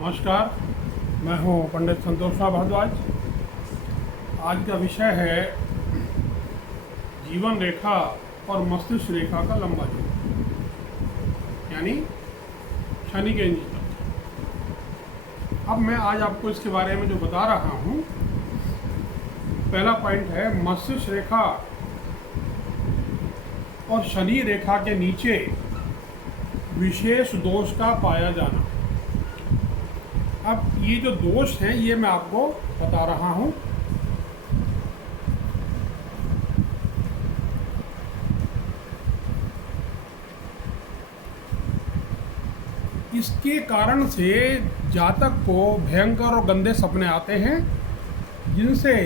नमस्कार, मैं हूँ पंडित संतोष भारद्वाज। आज का विषय है जीवन रेखा और मस्तिष्क रेखा का लंबा जोड़, यानी शनि के इंच तक। अब मैं आज आपको इसके बारे में जो बता रहा हूँ, पहला पॉइंट है मस्तिष्क रेखा और शनि रेखा के नीचे विशेष दोष का पाया जाना। अब ये जो दोष हैं ये मैं आपको बता रहा हूँ। इसके कारण से जातक को भयंकर और गंदे सपने आते हैं, जिनसे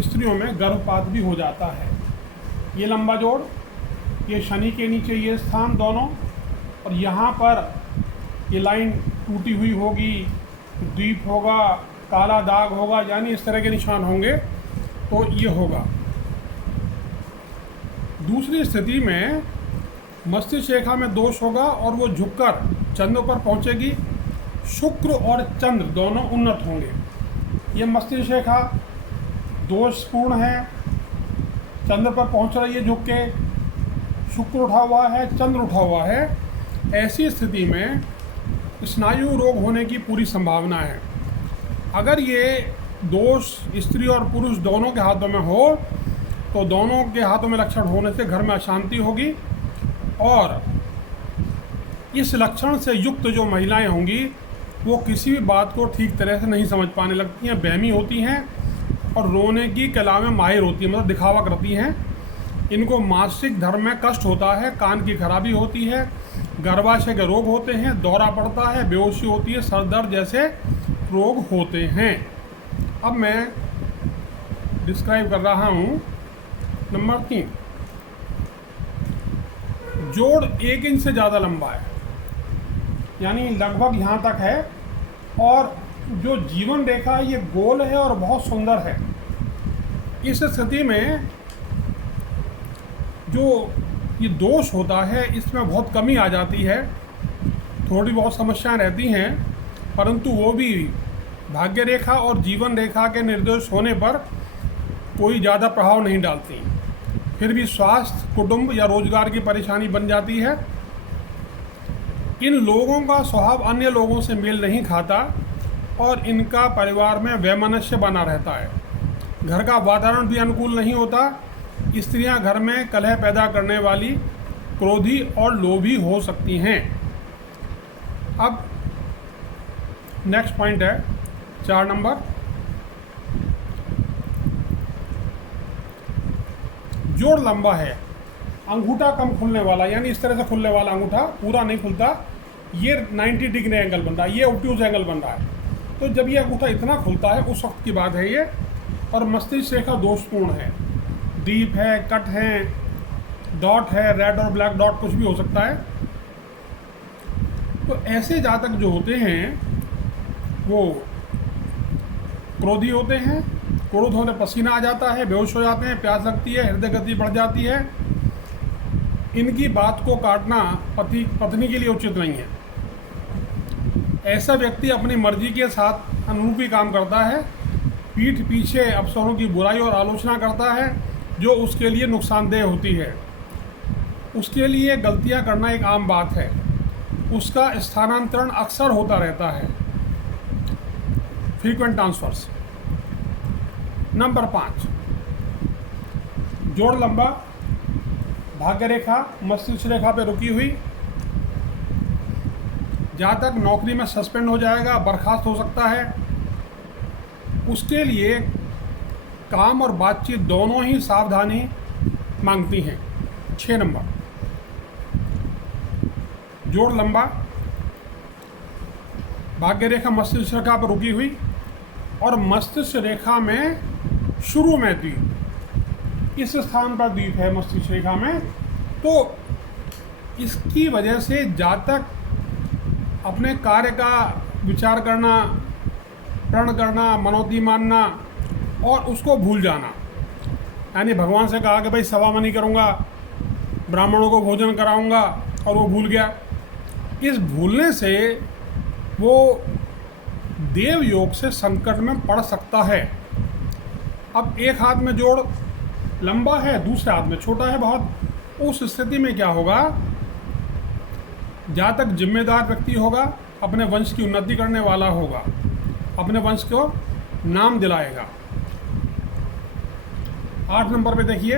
स्त्रियों में गर्भपात भी हो जाता है। ये लंबा जोड़, ये शनि के नीचे ये स्थान दोनों, और यहाँ पर ये लाइन टूटी हुई होगी, द्वीप होगा, काला दाग होगा, यानी इस तरह के निशान होंगे तो ये होगा। दूसरी स्थिति में मस्तिष्क रेखा में दोष होगा और वो झुककर चंद्र पर पहुंचेगी। शुक्र और चंद्र दोनों उन्नत होंगे। ये मस्तिष्क रेखा दोषपूर्ण है, चंद्र पर पहुंच रही है झुक के, शुक्र उठा हुआ है, चंद्र उठा हुआ है। ऐसी स्थिति में स्नायु रोग होने की पूरी संभावना है। अगर ये दोष स्त्री और पुरुष दोनों के हाथों में हो तो दोनों के हाथों में लक्षण होने से घर में अशांति होगी, और इस लक्षण से युक्त जो महिलाएं होंगी वो किसी भी बात को ठीक तरह से नहीं समझ पाने लगती हैं, बहमी होती हैं और रोने की कला में माहिर होती हैं, मतलब दिखावा करती हैं। इनको मासिक धर्म में कष्ट होता है, कान की खराबी होती है, गर्भाशय के रोग होते हैं, दौरा पड़ता है, बेहोशी होती है, सर दर्द जैसे रोग होते हैं। अब मैं डिस्क्राइब कर रहा हूँ। नंबर 3, जोड़ 1 इंच से ज़्यादा लंबा है, यानी लगभग यहाँ तक है, और जो जीवन रेखा है ये गोल है और बहुत सुंदर है। इस स्थिति में जो ये दोष होता है इसमें बहुत कमी आ जाती है, थोड़ी बहुत समस्याएं रहती हैं, परंतु वो भी भाग्य रेखा और जीवन रेखा के निर्देश होने पर कोई ज़्यादा प्रभाव नहीं डालती। फिर भी स्वास्थ्य, कुटुंब या रोजगार की परेशानी बन जाती है। इन लोगों का स्वभाव अन्य लोगों से मेल नहीं खाता और इनका परिवार में वैमनस्य बना रहता है। घर का वातावरण भी अनुकूल नहीं होता। स्त्रियां घर में कलह पैदा करने वाली, क्रोधी और लोभी हो सकती हैं। अब नेक्स्ट पॉइंट है 4 नंबर, जोड़ लंबा है, अंगूठा कम खुलने वाला, यानी इस तरह से खुलने वाला अंगूठा पूरा नहीं खुलता। ये 90 डिग्री एंगल बन रहा है, ये ऑब्ट्यूज एंगल बन रहा है। तो जब ये अंगूठा इतना खुलता है उस वक्त की बात है ये। और मस्तिष्क रेखा दोषपूर्ण है, डीप है, कट है, डॉट है, रेड और ब्लैक डॉट कुछ भी हो सकता है। तो ऐसे जातक जो होते हैं वो क्रोधी होते हैं, क्रोध होने पसीना आ जाता है, बेहोश हो जाते हैं, प्यास लगती है, हृदय गति बढ़ जाती है। इनकी बात को काटना पति पत्नी के लिए उचित नहीं है। ऐसा व्यक्ति अपनी मर्जी के साथ अनुरूपी काम करता है, पीठ पीछे अफसरों की बुराई और आलोचना करता है जो उसके लिए नुकसानदेह होती है। उसके लिए गलतियां करना एक आम बात है। उसका स्थानांतरण अक्सर होता रहता है, फ्रीक्वेंट ट्रांसफर्स। नंबर 5, जोड़ लंबा, भाग्य रेखा मस्तिष्क रेखा पे रुकी हुई। जातक नौकरी में सस्पेंड हो जाएगा, बर्खास्त हो सकता है। उसके लिए काम और बातचीत दोनों ही सावधानी मांगती हैं। 6 नंबर, जोड़ लंबा, भाग्य रेखा मस्तिष्क रेखा पर रुकी हुई और मस्तिष्क रेखा में शुरू में द्वीप, इस स्थान पर द्वीप है मस्तिष्क रेखा में। तो इसकी वजह से जातक अपने कार्य का विचार करना, प्रण करना, मनौती मानना और उसको भूल जाना, यानी भगवान से कहा कि भाई सवा मनी करूँगा, ब्राह्मणों को भोजन कराऊंगा, और वो भूल गया। इस भूलने से वो देव योग से संकट में पड़ सकता है। अब एक हाथ में जोड़ लंबा है, दूसरे हाथ में छोटा है बहुत, उस स्थिति में क्या होगा, जातक जिम्मेदार व्यक्ति होगा, अपने वंश की उन्नति करने वाला होगा, अपने वंश को नाम दिलाएगा। 8 नंबर पे देखिए,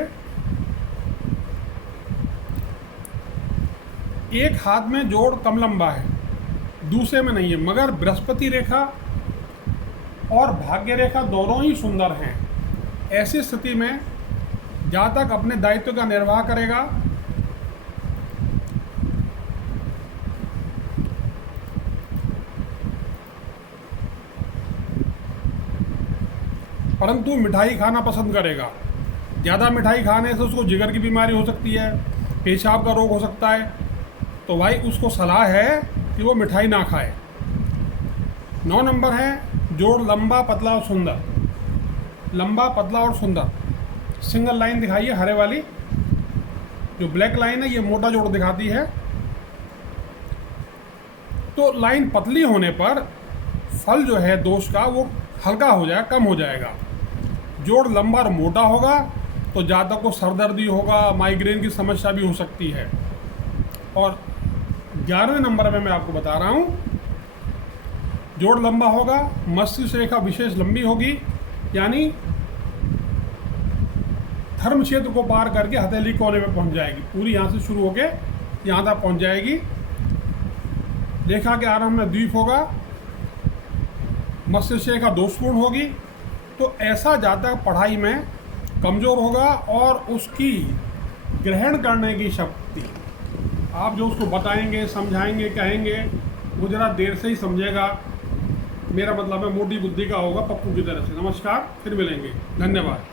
एक हाथ में जोड़ कम लंबा है, दूसरे में नहीं है, मगर बृहस्पति रेखा और भाग्य रेखा दोनों ही सुंदर हैं। ऐसी स्थिति में जातक अपने दायित्व का निर्वाह करेगा, परंतु मिठाई खाना पसंद करेगा। ज़्यादा मिठाई खाने से उसको जिगर की बीमारी हो सकती है, पेशाब का रोग हो सकता है, तो भाई उसको सलाह है कि वो मिठाई ना खाए। 9 नंबर है जोड़ लंबा पतला और सुंदर, लंबा पतला और सुंदर। सिंगल लाइन दिखाइए हरे वाली, जो ब्लैक लाइन है ये मोटा जोड़ दिखाती है। तो लाइन पतली होने पर फल जो है दोष का वो हल्का हो जाएगा, कम हो जाएगा। जोड़ लंबा और मोटा होगा तो जातक को सरदर्दी होगा, माइग्रेन की समस्या भी हो सकती है। और 11वें नंबर में मैं आपको बता रहा हूँ, जोड़ लंबा होगा, मस्तिष्क रेखा विशेष लंबी होगी, यानी धर्म क्षेत्र को पार करके हथेली कोने में पहुंच जाएगी, पूरी यहाँ से शुरू होके यहाँ तक पहुंच जाएगी। रेखा के आरंभ में द्वीप होगा, मस्तिष्क रेखा दोषपूर्ण होगी। तो ऐसा जातक पढ़ाई में कमज़ोर होगा और उसकी ग्रहण करने की शक्ति, आप जो उसको बताएंगे, समझाएंगे, कहेंगे, वो ज़रा देर से ही समझेगा। मेरा मतलब है मोटी बुद्धि का होगा, पप्पू की तरह से। नमस्कार, फिर मिलेंगे, धन्यवाद।